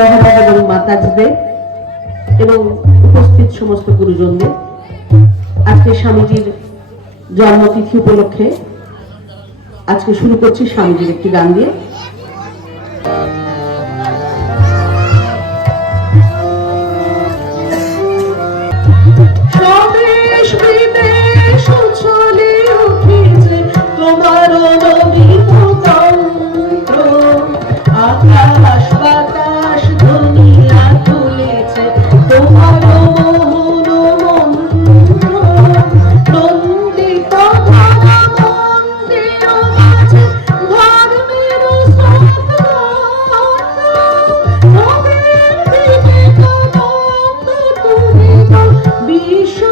মহারাজ এবং মাতাজিদের এবং উপস্থিত সমস্ত গুরুজনদের। আজকে স্বামীজির জন্মতিথি উপলক্ষে আজকে শুরু করছি স্বামীজির একটি গান দিয়ে। ঈশ্বর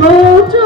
Oh.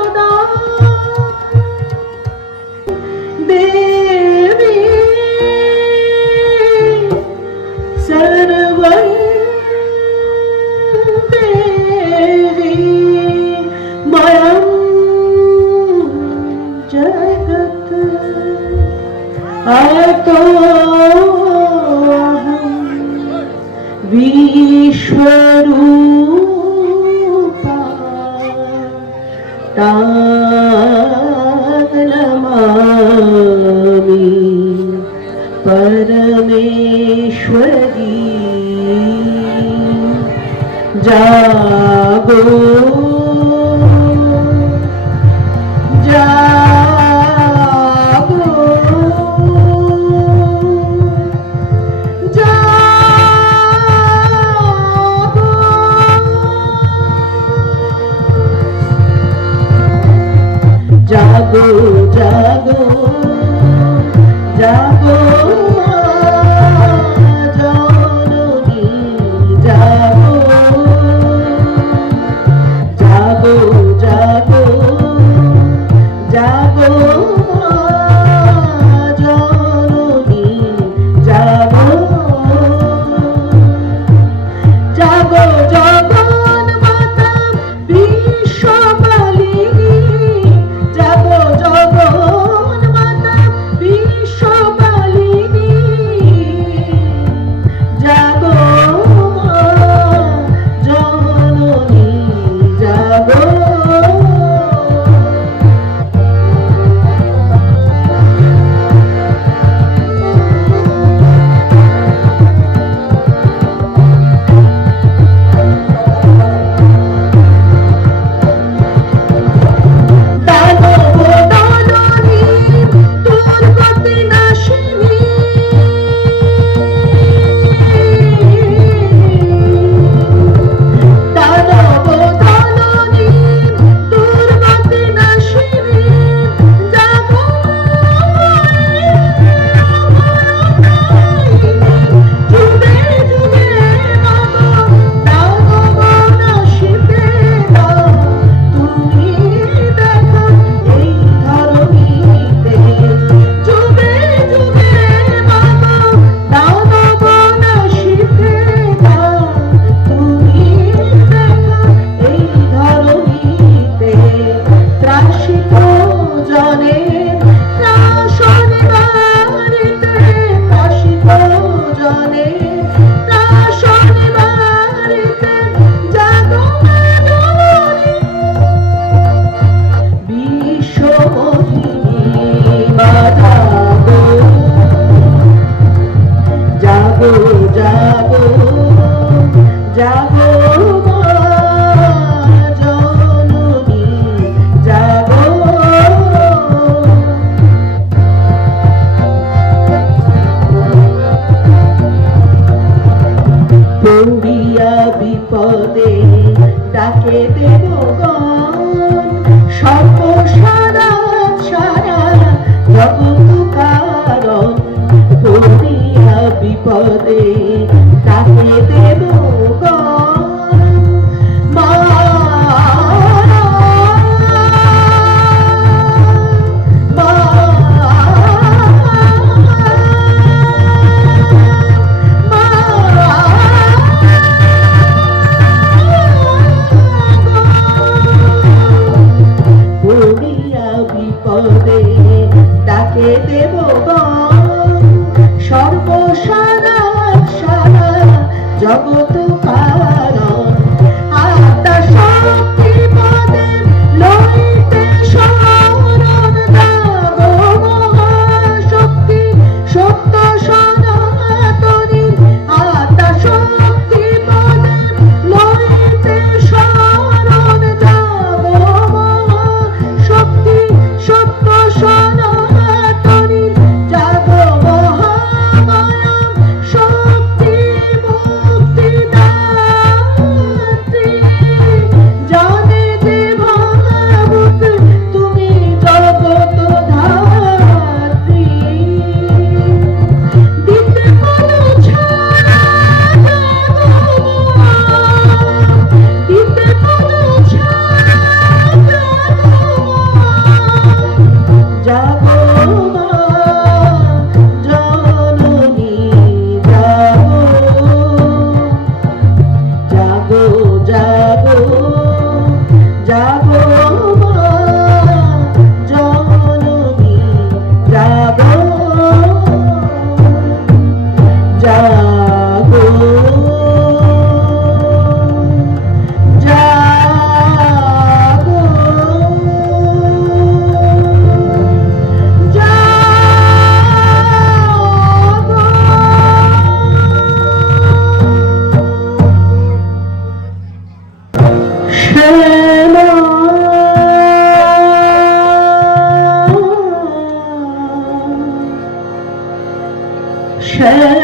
said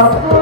감사합니다.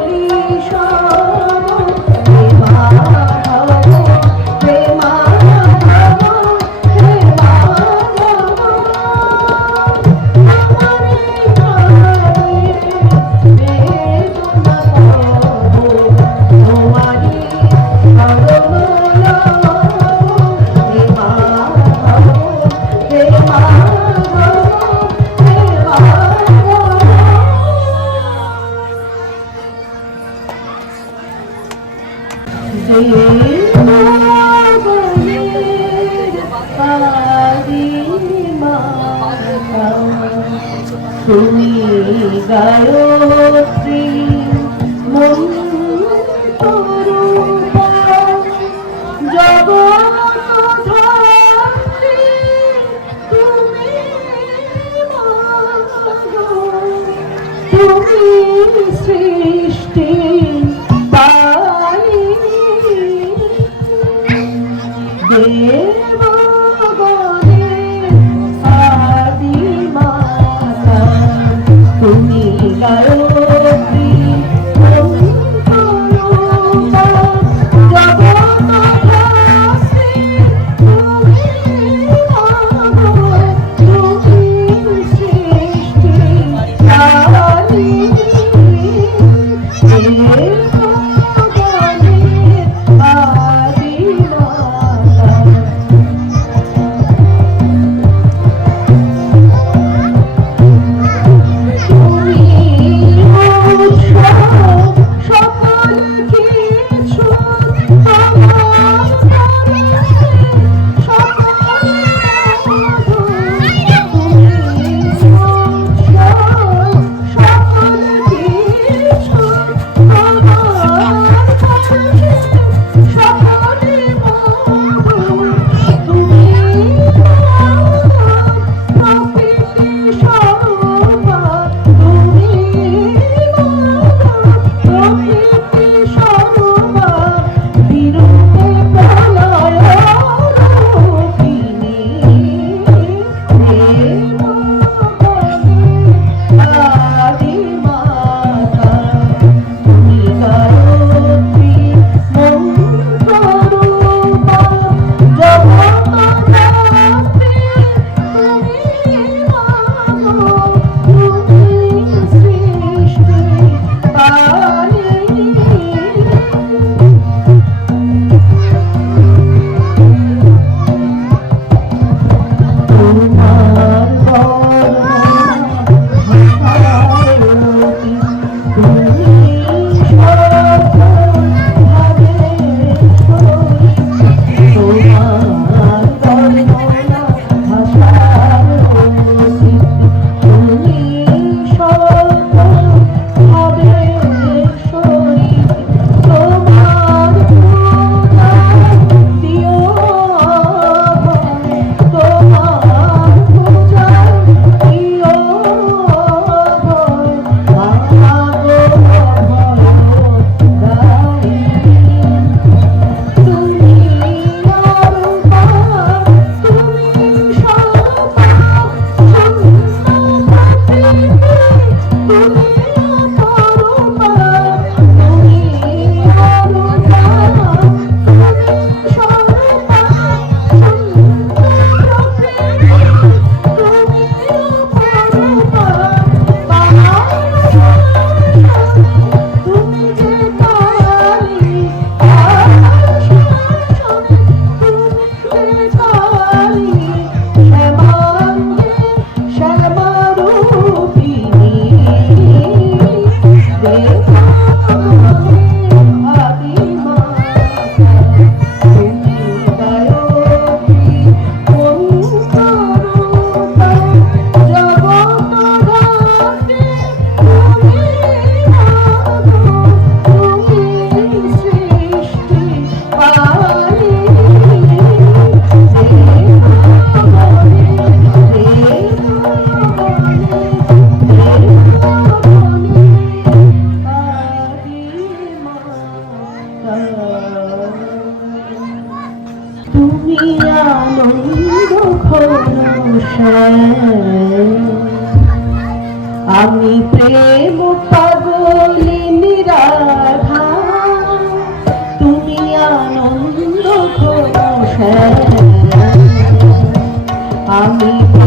I'll be.